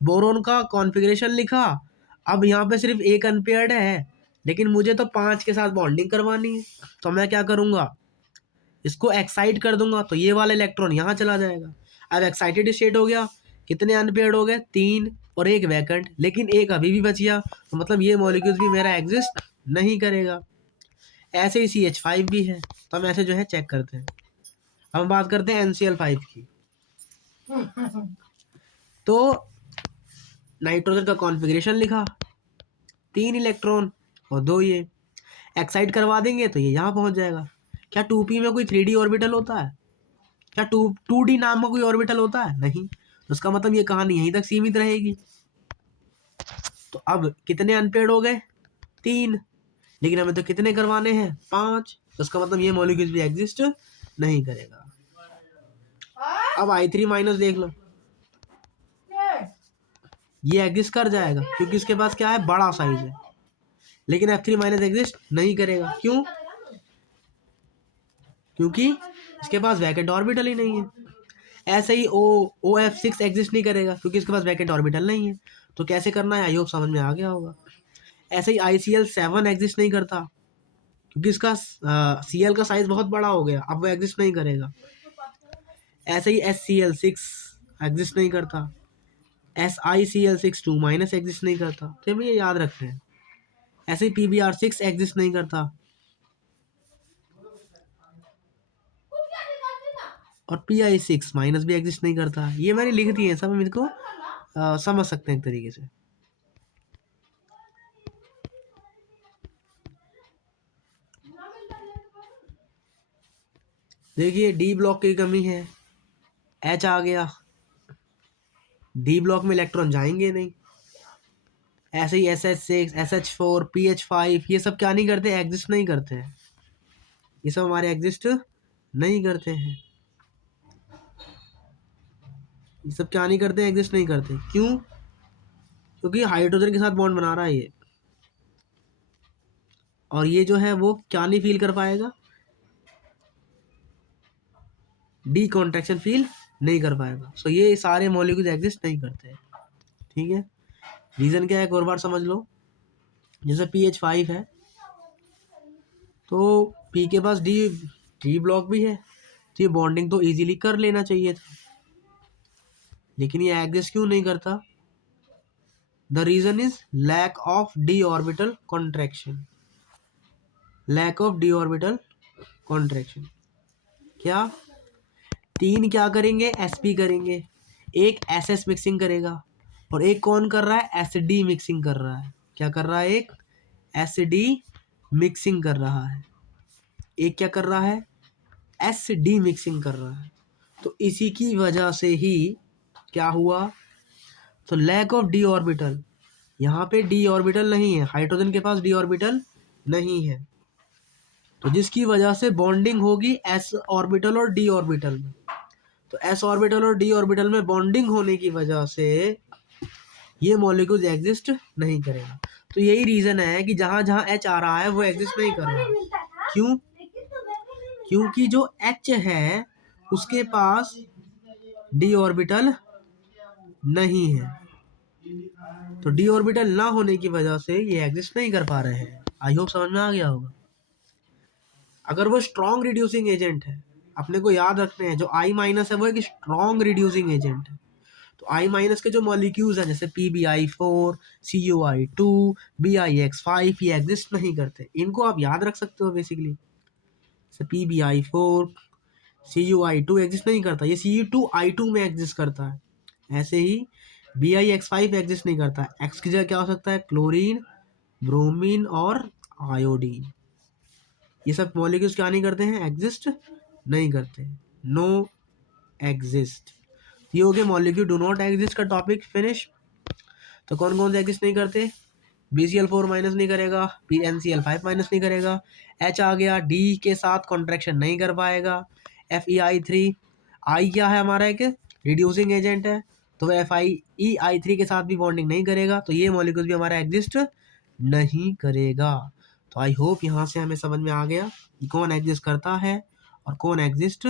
बोरोन का कॉन्फ़िगरेशन लिखा। अब यहाँ पे सिर्फ एक अनपेयर्ड है, लेकिन मुझे तो 5 के साथ बॉन्डिंग करवानी है, तो मैं क्या करूँगा, इसको एक्साइट कर दूंगा, तो ये वाला इलेक्ट्रॉन यहाँ चला जाएगा। अब एक्साइटेड स्टेट हो गया, कितने अनपेयर्ड हो गए? 3 और 1 वैकेंट, लेकिन एक अभी भी बच गया, तो मतलब ये मॉलिक्यूल भी मेरा एग्जिस्ट नहीं करेगा। ऐसे ही CH5 भी है, तो हम ऐसे जो है चेक करते हैं। अब हम बात करते हैं NCl5 की। तो नाइट्रोजन का कॉन्फ़िगरेशन लिखा, 3 इलेक्ट्रॉन और 2 ये, एक्साइट करवा देंगे तो ये यहाँ पहुँच जाएगा। क्या 2p में कोई 3d ऑर्बिटल होता है? क्या 2d नाम का कोई ऑर्बिटल होता है? नहीं। तो उसका मतलब ये कहानी यहीं तक सीमित रहेगी। तो अब कितने अनपेयर्ड हो गए? 3, लेकिन हमें तो कितने करवाने हैं? 5। तो उसका मतलब ये मॉलिक्यूल भी एग्जिस्ट नहीं करेगा। अब I3 माइनस देख लो, ये एग्जिस्ट कर जाएगा क्योंकि इसके पास क्या है, बड़ा साइज है, लेकिन F3 माइनस एग्जिस्ट नहीं करेगा। क्यों? क्योंकि इसके पास वैकेंट ऑर्बिटल ही नहीं है। ऐसे ही OF6 एग्जिस्ट नहीं करेगा क्योंकि इसके पास वैकेंट ऑर्बिटल नहीं है। तो कैसे करना है, आई होप समझ में आ गया होगा। ऐसे ही ICl7 एग्जिस्ट नहीं करता क्योंकि इसका Cl का साइज बहुत बड़ा हो गया, अब वो एग्जिस्ट नहीं करेगा। ऐसे ही SCl6 एग्जिस्ट नहीं करता, SiCl6 2 माइनस एग्जिस्ट नहीं करता, तो हमें ये याद रखना है। ऐसे ही PBr6 एग्जिस्ट नहीं करता, और Pi6 माइनस भी एग्जिस्ट नहीं करता। ये मैंने लिख दिए हैं सब, हम इनको समझ सकते हैं एक तरीके से। देखिए डी ब्लॉक की कमी है, H आ गया, डी ब्लॉक में इलेक्ट्रॉन जाएंगे नहीं। ऐसे ही SH6 SH4 PH5 ये सब क्या नहीं करते, एग्जिस्ट नहीं करते हैं। ये सब हमारे एग्जिस्ट नहीं करते हैं। ये सब क्या नहीं करते, एग्जिस्ट नहीं करते। क्यों? क्योंकि हाइड्रोजन के साथ बॉन्ड बना रहा है ये, और ये जो है वो क्या नहीं फील कर पाएगा, डी कॉन्ट्रैक्शन फील नहीं कर पाएगा। सो ये सारे मॉलिक्यूल एग्जिस्ट नहीं करते। ठीक है, रीज़न क्या है एक और बार समझ लो। जैसे PH5 है, तो P के पास डी ब्लॉक भी है, तो ये बॉन्डिंग तो इजीली कर लेना चाहिए था, लेकिन ये एग्जिस्ट क्यों नहीं करता? The reason is lack of D orbital contraction. Lack of D orbital contraction. क्या 3 क्या करेंगे, sp करेंगे, एक SS मिक्सिंग करेगा, और एक कौन कर रहा है, SD मिक्सिंग कर रहा है। क्या कर रहा है, एक SD मिक्सिंग कर रहा है, एक क्या कर रहा है, SD मिक्सिंग कर रहा है। तो इसी की वजह से ही क्या हुआ, तो लैक ऑफ डी ऑर्बिटल। यहाँ पे डी ऑर्बिटल नहीं है, हाइड्रोजन के पास डी ऑर्बिटल नहीं है, तो जिसकी वजह से बॉन्डिंग होगी s ऑर्बिटल और d ऑर्बिटल में। तो s ऑर्बिटल और d ऑर्बिटल में बॉन्डिंग होने की वजह से ये मॉलिक्यूल एग्जिस्ट नहीं करेगा। तो यही रीज़न है कि जहाँ जहाँ H आ रहा है वो एग्जिस्ट नहीं कर रहा। क्यों? क्योंकि जो H है उसके पास d ऑर्बिटल नहीं है, तो d ऑर्बिटल ना होने की वजह से ये एग्जिस्ट नहीं कर पा रहे हैं। आई होप समझ में आ गया होगा। अगर वो स्ट्रॉन्ग रिड्यूसिंग एजेंट है, अपने को याद रखने हैं, जो I माइनस है वो एक स्ट्रॉन्ग रिड्यूसिंग एजेंट है। तो I माइनस के जो मॉलिक्यूल्स हैं जैसे PbI4 CuI2 BiX5 ये एग्जिस्ट नहीं करते, इनको आप याद रख सकते हो बेसिकली। जैसे PbI4 CuI2 एग्जिस्ट नहीं करता, ये Cu2I2 में एग्जिस्ट करता है। ऐसे ही BiX5 एग्जिस्ट नहीं करता, X की जगह क्या हो सकता है, क्लोरीन, ब्रोमीन और आयोडीन। ये सब मॉलिक्यूल्स क्या नहीं करते हैं, एग्जिस्ट नहीं करते, नो एग्जिस्ट। ये हो गया मॉलिक्यूल डू नॉट एग्जिस्ट का टॉपिक फिनिश। तो कौन कौन से एग्जिस्ट नहीं करते, BCl4 माइनस नहीं करेगा, NCl5 माइनस नहीं करेगा, H आ गया, D के साथ कॉन्ट्रैक्शन नहीं कर पाएगा, FeI3, I क्या है हमारा एक रिड्यूसिंग एजेंट है, तो वह FeI3 के साथ भी बॉन्डिंग नहीं करेगा, तो ये मॉलिक्यूल भी हमारा एग्जिस्ट नहीं करेगा। तो आई होप यहाँ से हमें समझ में आ गया कि कौन एग्जिस्ट करता है और कौन एग्जिस्ट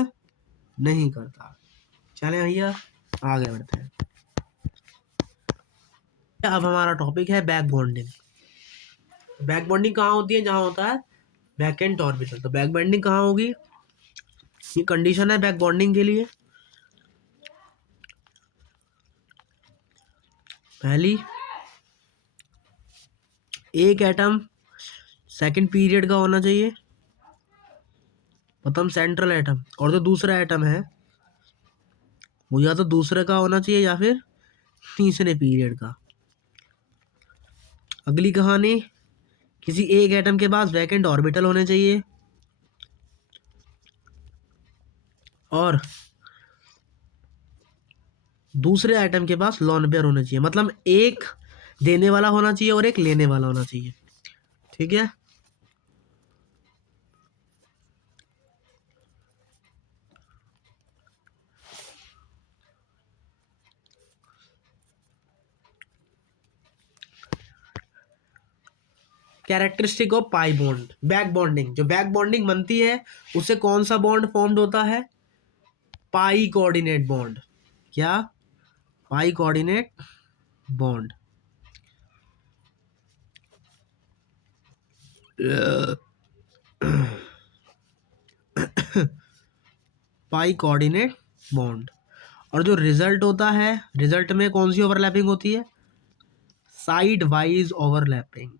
नहीं करता। चलें भैया आगे बढ़ते हैं। अब हमारा टॉपिक है बैक बॉन्डिंग। बैक बॉन्डिंग कहाँ होती है? जहाँ होता है वैकेंट ऑर्बिटल। तो बैक बॉन्डिंग कहाँ होगी? ये कंडीशन है बैक बॉन्डिंग के लिए। पहली, एक एटम सेकंड पीरियड का होना चाहिए, मतलब सेंट्रल एटम, और जो दूसरा एटम है वो या तो दूसरे का होना चाहिए या फिर तीसरे पीरियड का। अगली कहानी, किसी एक एटम के पास वैकेंट ऑर्बिटल होने चाहिए और दूसरे एटम के पास लोन पेयर होना चाहिए, मतलब एक देने वाला होना चाहिए और एक लेने वाला होना चाहिए। ठीक है, characteristic of pi bond. Back bonding, जो बैक बॉन्डिंग बनती है उससे कौन सा बॉन्ड फॉर्म्ड होता है? Pi coordinate bond. क्या? Pi coordinate bond. Pi coordinate bond. और जो रिजल्ट होता है, रिजल्ट में कौन सी ओवरलैपिंग होती है? Side wise overlapping.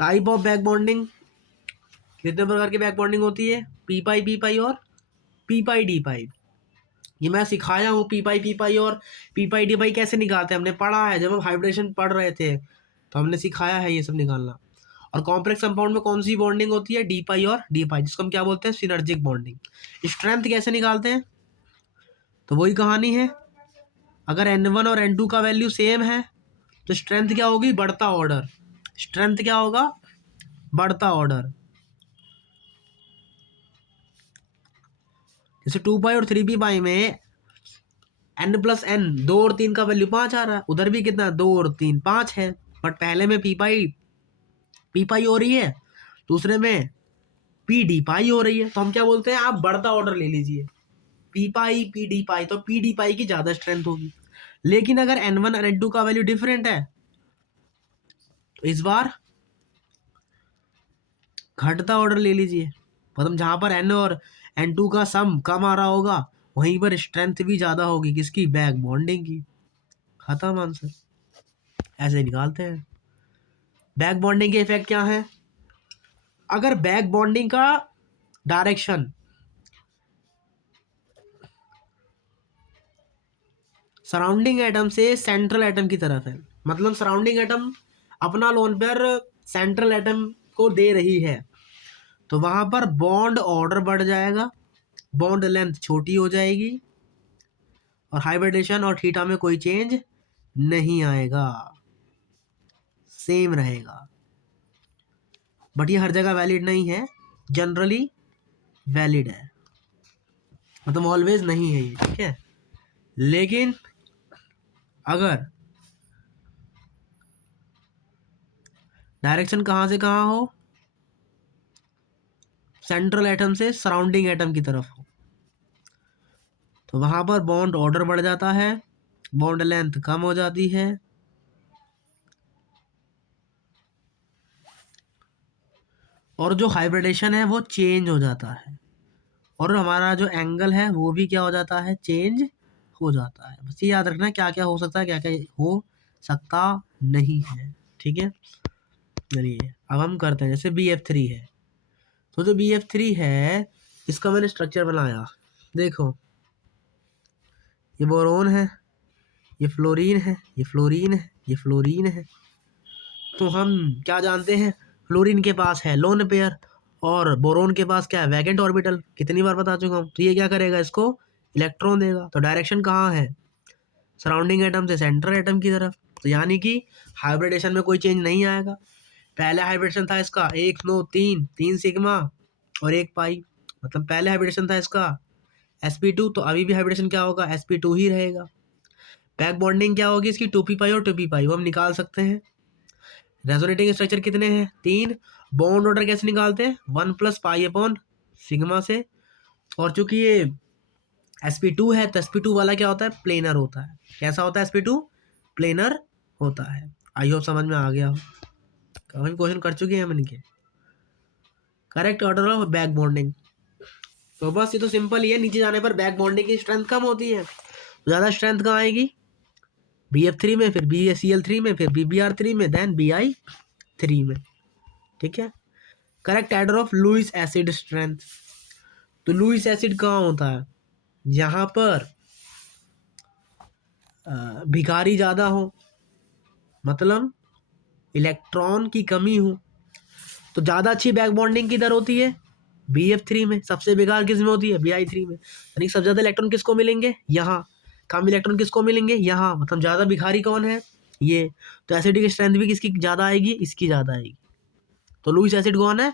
Type of back bonding, कितने प्रकार की बैक बॉन्डिंग होती है? पी पाई और पी पाई। ये मैं सिखाया हूँ पी पाई और डी पाई कैसे निकालते हैं, हमने पढ़ा है जब हम हाइब्रिडेशन पढ़ रहे थे, तो हमने सिखाया है ये सब निकालना। और कॉम्प्लेक्स कंपाउंड में कौन सी बॉन्डिंग होती है? डी पाई और डी पाई, जिसको हम क्या बोलते हैं? Synergic bonding. स्ट्रेंथ कैसे निकालते हैं? तो वही कहानी है, अगर N1 और N2 का वैल्यू सेम है तो स्ट्रेंथ क्या होगी? बढ़ता ऑर्डर। स्ट्रेंथ क्या होगा? बढ़ता ऑर्डर। जैसे 2 पाई और 3 पाई में N+N 2 और 3 का वैल्यू 5 आ रहा है, उधर भी कितना? 2 और 3 5 है, बट पहले में पी पाई हो रही है, दूसरे में डी पाई हो रही है, तो हम क्या बोलते हैं? आप बढ़ता ऑर्डर ले लीजिए, पी डी पाई, तो डी पाई की ज्यादा स्ट्रेंथ होगी। लेकिन अगर N1 और N2 का वैल्यू डिफरेंट है तो इस बार घटता ऑर्डर ले लीजिए, मतलब जहां पर N और N2 का सम कम आ रहा होगा वहीं पर स्ट्रेंथ भी ज्यादा होगी, किसकी? बैक बॉन्डिंग की। खत्म आंसर। ऐसे निकालते हैं। बैक बॉन्डिंग के इफेक्ट क्या है? अगर बैक बॉन्डिंग का डायरेक्शन सराउंडिंग एटम से सेंट्रल एटम की तरफ है, मतलब सराउंडिंग एटम अपना लोन पेयर सेंट्रल एटम को दे रही है, तो वहां पर बॉन्ड ऑर्डर बढ़ जाएगा, बॉन्ड लेंथ छोटी हो जाएगी और हाइब्रिडेशन और थीटा में कोई चेंज नहीं आएगा, सेम रहेगा। बट ये हर जगह वैलिड नहीं है, जनरली वैलिड है, मतलब ऑलवेज नहीं है ये। ठीक है, लेकिन अगर डायरेक्शन कहाँ से कहाँ हो? सेंट्रल एटम से सराउंडिंग एटम की तरफ हो, तो वहां पर बॉन्ड ऑर्डर बढ़ जाता है, बॉन्ड लेंथ कम हो जाती है और जो हाइब्रिडेशन है वो चेंज हो जाता है, और हमारा जो एंगल है वो भी क्या हो जाता है? चेंज हो जाता है। बस ये याद रखना क्या क्या हो सकता है, क्या क्या हो सकता नहीं है। ठीक है, चलिए अब हम करते हैं। जैसे BF3 है, तो जो BF3 है इसका मैंने स्ट्रक्चर बनाया, देखो ये बोरोन है, ये फ्लोरीन है, ये फ्लोरीन है, ये फ्लोरीन है। तो हम क्या जानते हैं? फ्लोरीन के पास है लोन पेयर और बोरोन के पास क्या है? Vacant orbital. कितनी बार बता चुका हूँ। तो ये क्या करेगा? इसको इलेक्ट्रॉन देगा। तो डायरेक्शन कहाँ है? सराउंडिंग एटम से सेंट्रल एटम की तरफ। तो यानी कि हाइब्रिडेशन में कोई चेंज नहीं आएगा। पहले हाइब्रिडेशन था इसका 1 9 3 3 सिग्मा और 1 पाई, मतलब पहले हाइब्रिडेशन था इसका sp2, तो अभी भी हाइब्रिडेशन क्या होगा, sp2 ही रहेगा। बैक बॉन्डिंग क्या होगी इसकी, 2p पाई और 2p पाई, वो हम निकाल सकते हैं। रेजोनेटिंग स्ट्रक्चर कितने हैं, 3। बॉन्ड ऑर्डर कैसे निकालते हैं, 1 + पाई अपॉन सिग्मा से। और चूंकि ये sp2 है तो sp2 वाला क्या होता है, प्लेनर होता है। कैसा होता है sp2, प्लेनर होता है। आई होप समझ में आ गया हो, काफी क्वेश्चन कर चुके हैं हम इनके। Correct order of back bonding, तो बस ये तो सिंपल ही है। नीचे जाने पर बैक बॉन्डिंग की स्ट्रेंथ कम होती है, ज़्यादा स्ट्रेंथ कहाँ आएगी, BF3 में, फिर BaCl3 में, फिर BbR3 में, देन Bi3 में। ठीक है। Correct order of Lewis acid strength, तो लुईस एसिड कहाँ होता है, जहाँ पर भिखारी ज़्यादा हो, मतलब इलेक्ट्रॉन की कमी हो, तो ज़्यादा अच्छी बैक बॉन्डिंग किधर होती है, BF3 में। सबसे बेकार किस में होती है, Bi3 में। यानी सबसे ज़्यादा इलेक्ट्रॉन किसको मिलेंगे, यहाँ। कम इलेक्ट्रॉन किसको मिलेंगे, यहाँ। मतलब ज़्यादा भिखारी कौन है, ये। तो एसिडिक स्ट्रेंथ भी किसकी ज़्यादा आएगी, इसकी ज़्यादा आएगी। तो लुईस एसिड कौन है,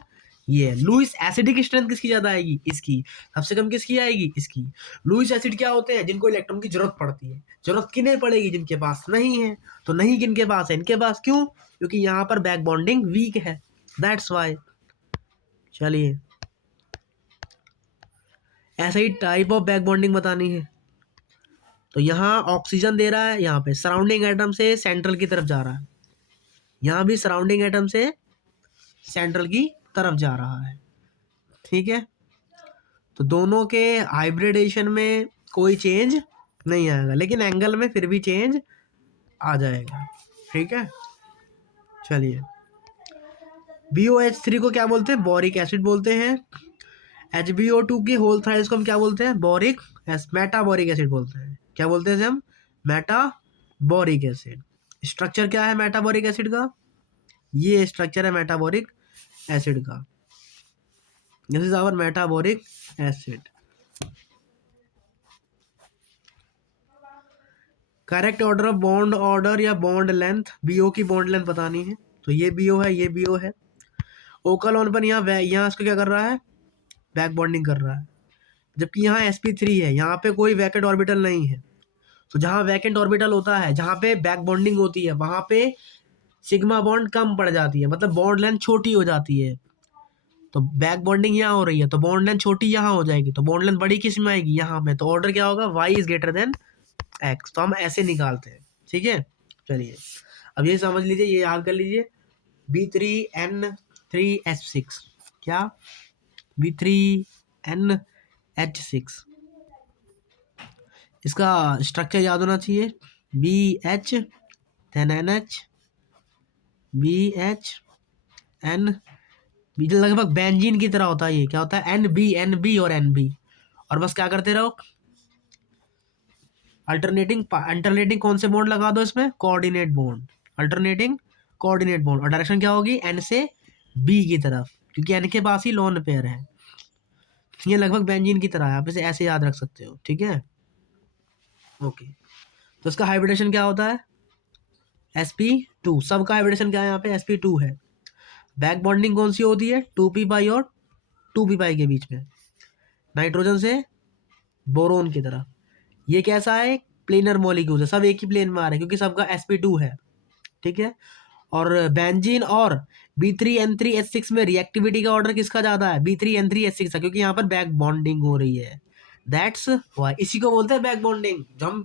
ये। लुईस एसिडिक स्ट्रेंथ किसकी ज़्यादा आएगी, इसकी। सबसे कम किसकी आएगी, इसकी। लुईस एसिड क्या होते हैं, जिनको इलेक्ट्रॉन की जरूरत पड़ती है। जरूरत किन्हें पड़ेगी, जिनके पास नहीं है। तो नहीं किनके पास है, इनके पास। क्यों, क्योंकि यहाँ पर बैक बॉन्डिंग वीक है, दैट्स वाई। चलिए, ऐसा ही टाइप ऑफ बैक बॉन्डिंग बतानी है। तो यहाँ ऑक्सीजन दे रहा है, यहाँ पे सराउंडिंग एटम से सेंट्रल की तरफ जा रहा है, यहाँ भी सराउंडिंग एटम से सेंट्रल की तरफ जा रहा है। ठीक है। तो दोनों के हाइब्रिडेशन में कोई चेंज नहीं आएगा, लेकिन एंगल में फिर भी चेंज आ जाएगा। ठीक है। चलिए, BOH3 को क्या बोलते हैं, बोरिक एसिड बोलते हैं। HBO2 की होल थ्राइस को हम क्या बोलते हैं, बोरिक मेटाबोरिक एसिड बोलते हैं। क्या बोलते हैं इसे हम, मेटाबोरिक एसिड। स्ट्रक्चर क्या है मेटाबोरिक एसिड का, ये स्ट्रक्चर है मेटाबोरिक एसिड का। This is our metaboric acid. Correct order of bond order या बॉन्ड लेंथ, BO की बॉन्ड लेंथ बतानी है। तो ये BO है, ये BO है। ओकल पर यहाँ इसको क्या कर रहा है, बैक बॉन्डिंग कर रहा है। जबकि यहाँ sp3 है, यहाँ पे कोई वैकेंट ऑर्बिटल नहीं है। तो जहाँ वैकेंट ऑर्बिटल होता है, जहाँ पे बैक बॉन्डिंग होती है, वहाँ पे सिग्मा बॉन्ड कम पड़ जाती है, मतलब बॉन्ड लेंथ छोटी हो जाती है। तो बैक बॉन्डिंग यहाँ हो रही है, तो बॉन्ड लेंथ छोटी यहाँ हो जाएगी, तो बॉन्ड लेंथ बड़ी किस में आएगी, यहाँ में। तो ऑर्डर क्या होगा, Y is greater than X। तो हम ऐसे निकालते हैं। ठीक है। चलिए, अब ये समझ लीजिए, ये याद कर लीजिए। B3N3H6, क्या, B3NH6, इसका स्ट्रक्चर याद होना चाहिए। BH then NH, BHN, लगभग बेंजीन की तरह होता है। ये क्या होता है, NB और NB। और बस क्या करते रहो, अल्टरनेटिंग कौन से बॉन्ड लगा दो इसमें, coordinate bond. Alternating coordinate bond, और डायरेक्शन क्या होगी, N से B की तरफ, क्योंकि N के पास ही लोन पेयर है। ये लगभग बेंजीन की तरह है, आप इसे ऐसे याद रख सकते हो। ठीक है। ओके, तो इसका हाइब्रिडेशन क्या होता है, sp2। सबका हाइब्रिडेशन क्या है, यहाँ पे sp2 है। बैक बॉन्डिंग कौन सी होती है, 2p पाई और 2p पाई के बीच में, नाइट्रोजन से बोरोन की तरफ। ये कैसा है, प्लेनर मॉलिक्यूल है, सब एक ही प्लेन में आ रहे हैं, क्योंकि सबका sp2 है। ठीक है। और बेंजीन और B3N3H6 में रिएक्टिविटी का ऑर्डर किसका ज्यादा है, B3N3H6 का, क्योंकि यहाँ पर बैक बॉन्डिंग हो रही है। दैट्स वाई, इसी को बोलते हैं बैक बॉन्डिंग। जो हम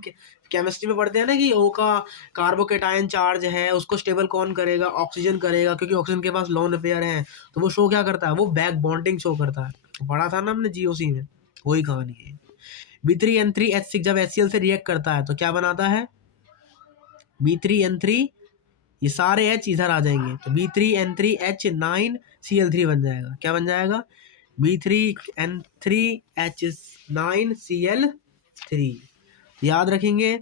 केमिस्ट्री में पढ़ते हैं ना, कि O का कार्बोकेटायन चार्ज है, उसको स्टेबल कौन करेगा, ऑक्सीजन करेगा, क्योंकि ऑक्सीजन के पास लोन पेयर है। तो वो शो क्या करता है, वो बैक बॉन्डिंग शो करता है। पढ़ा था ना हमने GOC में, वही कहानी है। B3N3H6 जब HCl से रिएक्ट करता है तो क्या बनाता है, B3N3, ये सारे H इधर आ जाएंगे, तो B3N3H9Cl3 बन जाएगा। क्या बन जाएगा, B3N3H9Cl3। याद रखेंगे,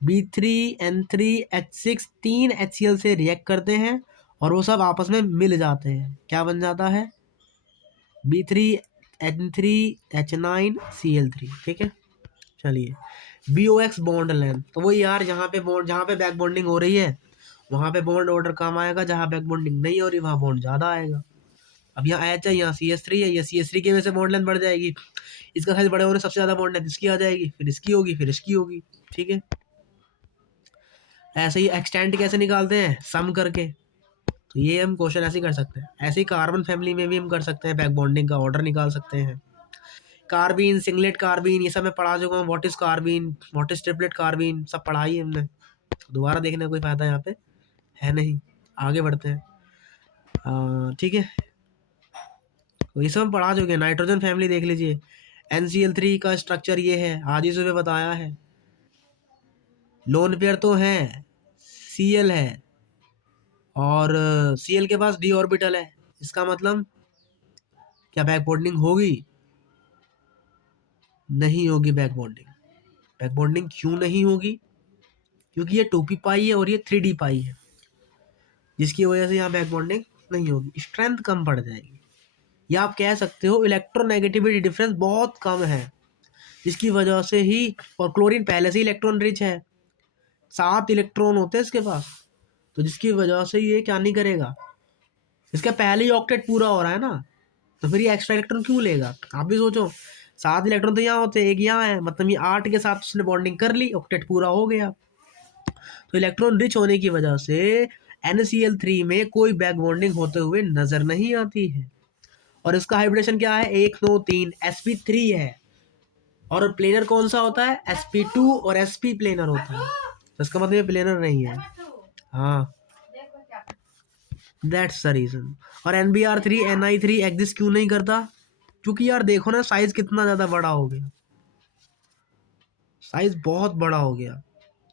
B3N3H6 तीन HCl से रिएक्ट करते हैं और वो सब आपस में मिल जाते हैं। क्या बन जाता है, B3N3H9Cl3। ठीक है। चलिए, BOX बॉन्ड लेंथ, तो वही यार जहाँ पे बैक बॉन्डिंग हो रही है वहाँ पे बॉन्ड ऑर्डर कम आएगा, जहाँ बैक बॉन्डिंग नहीं हो रही वहाँ बॉन्ड ज़्यादा आएगा। अब यहाँ एच है, यहाँ CH3 है, ये CH3 की वजह से बॉन्ड लेंथ बढ़ जाएगी, इसका साइज बड़े होने सबसे ज़्यादा बॉन्ड लेंथ इसकी आ जाएगी, फिर इसकी होगी, फिर इसकी होगी। ठीक है, ऐसे ही एक्सटेंट कैसे निकालते हैं, सम करके। तो ये हम क्वेश्चन ऐसे ही कर सकते हैं। ऐसे ही कार्बन फैमिली में भी हम कर सकते हैं, बैक बॉन्डिंग का ऑर्डर निकाल सकते हैं। कार्बीन, सिंगलेट कार्बीन, ये सब मैं पढ़ा चुका हूँ। What is carbene, what is triplet carbene, सब पढ़ा ही हमने। दोबारा देखने का कोई फायदा यहाँ पे है नहीं, आगे बढ़ते हैं। ठीक है, तो ये सब हम पढ़ा चुके हैं। नाइट्रोजन फैमिली देख लीजिए, NCl3 का स्ट्रक्चर ये है, आज ही सुबह बताया है। लोन पेयर तो है, Cl है, और Cl के पास d ऑर्बिटल है, इसका मतलब क्या बैक बॉन्डिंग होगी? नहीं होगी बैक बॉन्डिंग। बैक बॉन्डिंग क्यों नहीं होगी? क्योंकि ये 2p पाई है और ये 3d पाई है, जिसकी वजह से यहाँ बैक बॉन्डिंग नहीं होगी, स्ट्रेंथ कम पड़ जाएगी, या आप कह सकते हो इलेक्ट्रोनेगेटिविटी डिफरेंस बहुत कम है, जिसकी वजह से ही। और क्लोरीन पहले से ही इलेक्ट्रॉन रिच है, 7 इलेक्ट्रॉन होते हैं इसके पास, तो जिसकी वजह से ये क्या नहीं करेगा, इसका पहले ही ऑक्टेट पूरा हो रहा है ना, तो फिर ये एक्स्ट्रा इलेक्ट्रॉन क्यों लेगा? आप भी सोचो, 7 इलेक्ट्रॉन तो यहाँ होते हैं, एक यहाँ है, मतलब ये 8 के साथ उसने बॉन्डिंग कर ली, ऑक्टेट पूरा हो गया। तो इलेक्ट्रॉन रिच होने की वजह से NaCl3 में कोई बैक बॉन्डिंग होते हुए नजर नहीं आती है। और इसका हाइब्रिडेशन क्या है, 1 2 3 sp3 है। और प्लेनर कौन सा होता है, sp2 और sp प्लेनर होता है, तो इसका मतलब ये प्लेनर नहीं है। हाँ, दैट्स द रीजन। और NBr3 Ni3 एग्जिस्ट क्यों नहीं करता? क्योंकि यार देखो ना, साइज कितना ज़्यादा बड़ा हो गया, साइज बहुत बड़ा हो गया,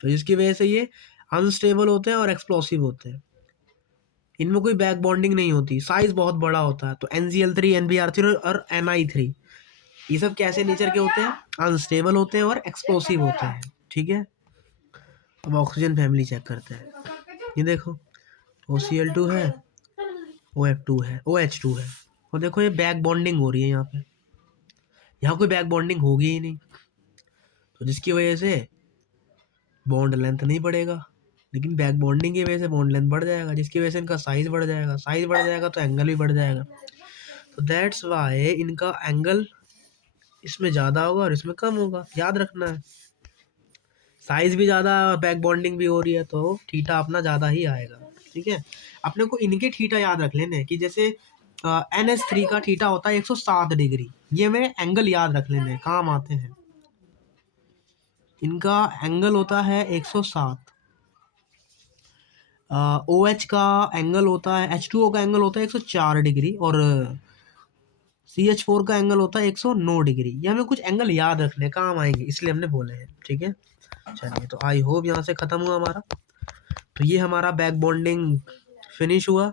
तो जिसकी वजह से ये अनस्टेबल होते हैं और एक्सप्लोसिव होते हैं, इनमें कोई बैक बॉन्डिंग नहीं होती, साइज बहुत बड़ा होता है। तो NCl3, NBr3 और Ni3 ये सब कैसे नेचर के होते हैं, अनस्टेबल होते हैं और एक्सप्लोसिव होते हैं। ठीक है, अब ऑक्सीजन फैमिली चेक करते हैं। ये देखो, OCl2 है, OF2 है, OH2 है, और देखो ये बैक बॉन्डिंग हो रही है यहाँ पे, यहाँ कोई बैक बॉन्डिंग होगी ही नहीं, तो जिसकी वजह से बॉन्ड लेंथ नहीं बढ़ेगा, लेकिन बैक बॉन्डिंग की वजह से बॉन्ड लेंथ बढ़ जाएगा, जिसकी वजह से इनका साइज बढ़ जाएगा, साइज बढ़ जाएगा तो एंगल भी बढ़ जाएगा। तो दैट्स वाई इनका एंगल इसमें ज़्यादा होगा और इसमें कम होगा, याद रखना है। साइज भी ज़्यादा है और बैक बॉन्डिंग भी हो रही है, तो थीटा अपना ज़्यादा ही आएगा। ठीक है, अपने को इनके थीटा याद रख लेने हैं, कि जैसे NH3 का थीटा होता है 107 डिग्री, ये हमें एंगल याद रख लेने हैं, काम आते हैं। इनका एंगल होता है 107। OH का एंगल होता है, H2O का एंगल होता है 104 डिग्री, और CH4 का एंगल होता है 109 डिग्री। ये हमें कुछ एंगल याद रखने काम आएंगे, इसलिए हमने बोले हैं। ठीक है, चलिए, तो आई होप यहाँ से ख़त्म हुआ हमारा। तो ये हमारा बैक बॉन्डिंग फिनिश हुआ,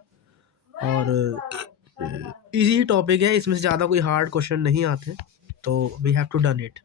और इजी टॉपिक है, इसमें से ज़्यादा कोई हार्ड क्वेश्चन नहीं आते, तो we have to done it.